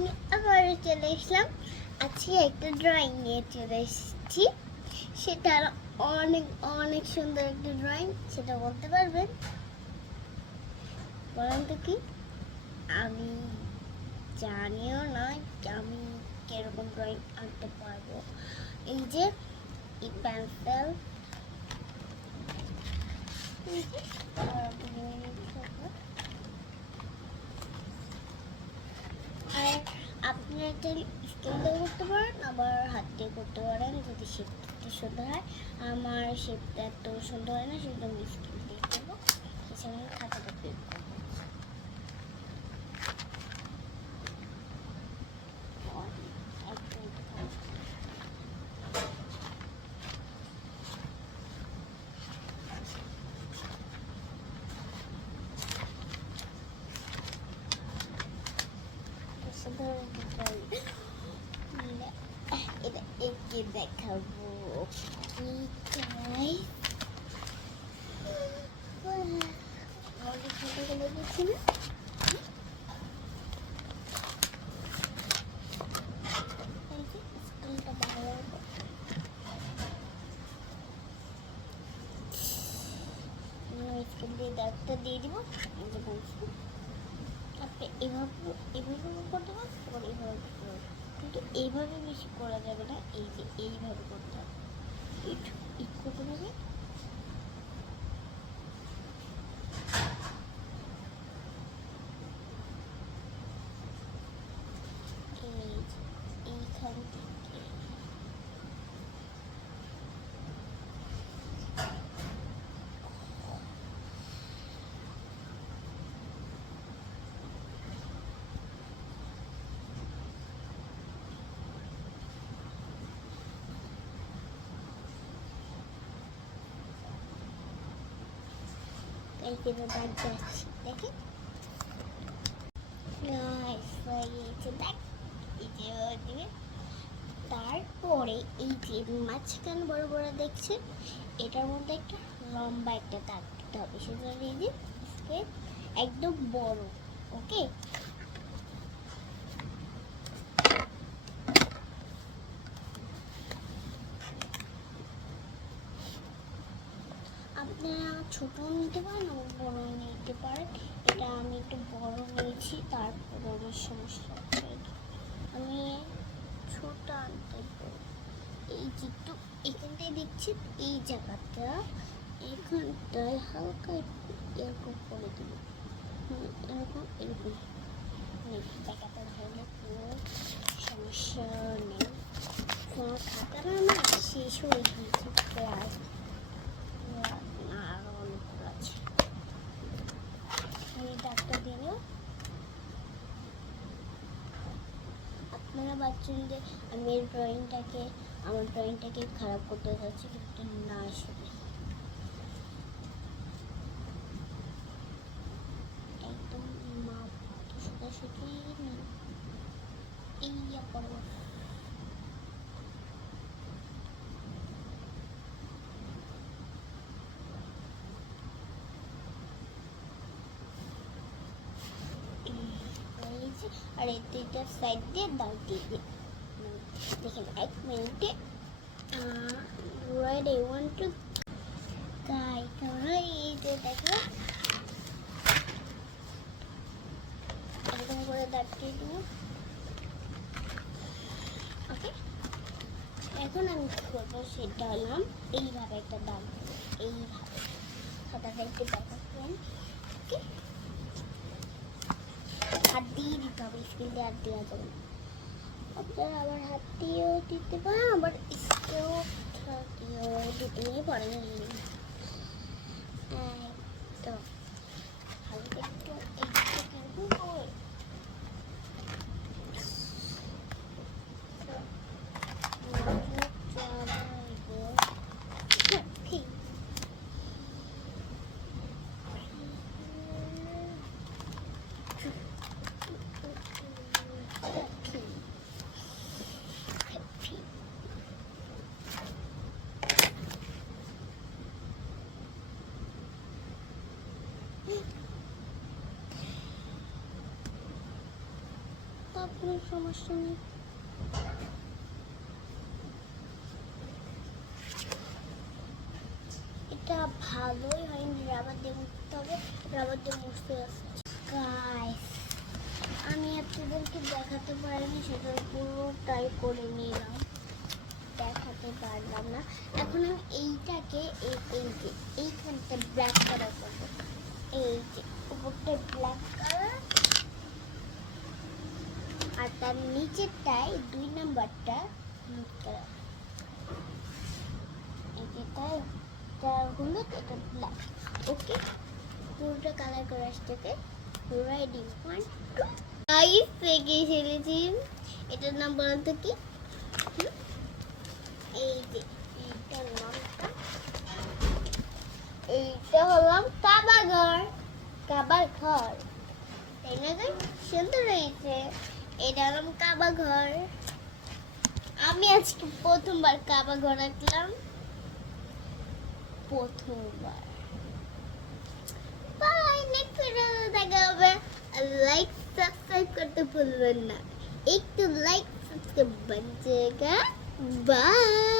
আমি আবারও চলে এসলাম। আজকে একটা ড্রয়িং নিয়ে চলে এসেছি। সেটা অনেক অনেক সুন্দর একটা ড্রয়িং। সেটা বলতে পারবেন? বলেন তো কি? আমি জানিও না আমি কিরকম ড্রয়িং আঁকতে পারবো। এই যে এই পেন্সিল, আর আপনি একটা স্কেল দিয়ে করতে পারেন, আবার হাত দিয়ে করতে পারেন যদি শেপটা সুন্দর হয়। আমার শেপটা এত সুন্দর হয় না, সেটা আমি স্কেল দিয়ে করবো। সেখানে খাতাটা পেয়ে করবো। একে দেখাবো কি চাই। আমাদের ফটোগুলো দেখছি না, স্কুলটা ভালো স্কুল দিয়ে দাগটা দিয়ে দিব। আপনি এভাবে এভাবে করতে পারেন, আবার এভাবে করতে পারেন, কিন্তু এইভাবে বেশি করা যাবে না। এই যে এইভাবে করতে হবে, একটু করতে হবে। এইখান থেকে এইখানে দাগ যাচ্ছে, দেখেন তারপরে এই যে মাঝখানে বড় বড় দেখছেন, এটার মধ্যে একটা লম্বা একটা দাগ দিতে হবে। সেটা দিয়ে দিন একদম বড়। ওকে, আপনারা ছোট নিতে পারেন, বড় নিতে পারেন। এটা আমি একটু বড় নিয়েছি, তারপর আমার সমস্যা হচ্ছে। আমি ছোট আনতে পারি। এই যে একটু এখানটায় দেখছি, এই জায়গাটা এখানটায় হালকা এরকম করে দেবো, এরকম এরকম দেখাতে হলে কোনো সমস্যা নেই। কোনো খাতাটা না শেষ হয়ে গিয়েছে প্রায়, আরও অনেকগুলো আছে। আমি দাগটা দিল। আপনারা বাচ্চাদের আমি আমার ড্রয়িংটাকে খারাপ করতে চাচ্ছি, কিন্তু না আসলে একদম মাপ সোজাসুজি নিন। এই করবো আর এই দুইটার সাইড দিয়ে দাগ দিয়ে দিই। দেখেন 1 মিনিটে রেডি 1 2 তাই তোমরা এই যে দেখো এরকম করে দাগ দিয়ে দিই। ওকে, এখন আমি কি করবো সেটা হলাম এইভাবে একটা দাগ দেবো, এইভাবে খাতাটা একটু দেখাচ্ছেন। ওকে, হাত দিয়ে দিতে হবে, স্কেল দিয়ে হাত দেওয়া যাবে না। আপনারা আবার হাত দিয়েও দিতে পারেন, আবার স্কেল দিয়েও দিতে পারেন। তো হালকা একটু তা কোনো সমস্যা নেই। এটা ভালোই হয়নি, রাবার দিয়ে মুছতে হবে, রাবার দিয়ে মুছতে আসছে। গাইস, আমি আপনাদেরকে দেখাতে পারিনি, সেটা পুরোটাই করে নিলাম, দেখাতে পারলাম না। এখন আমি এইটাকে এইখানটা ব্ল্যাক কালার করবো, এই যে উপরটা ব্ল্যাক কালার, আর তার নিচেরটাই 2 নাম্বারটা হলুদ কালার। এই যেটাই হলুদ, এটা ব্ল্যাক। ওকে, পুরোটা কালার করে আসতেছে। রেডি, 1 2 গাইস, থেকে ফেলেছি। এটার নাম বলেন তো কি? এই যে এইটার নামটা, এইটা হলাম কাবা ঘর, কাবার ঘর, তাই না গাইস? সুন্দর হয়েছে। এটা হলাম কাবা ঘর। আমি আজকে প্রথমবার কাবা ঘর আঁকলাম, প্রথমবার। বাই, নেক্সট ভিডিওতে দেখা হবে। লাইক সাবস্ক্রাইব করতে ভুলবেন না, একটু লাইক সাবস্ক্রাইব বাজিয়েগা। বাই।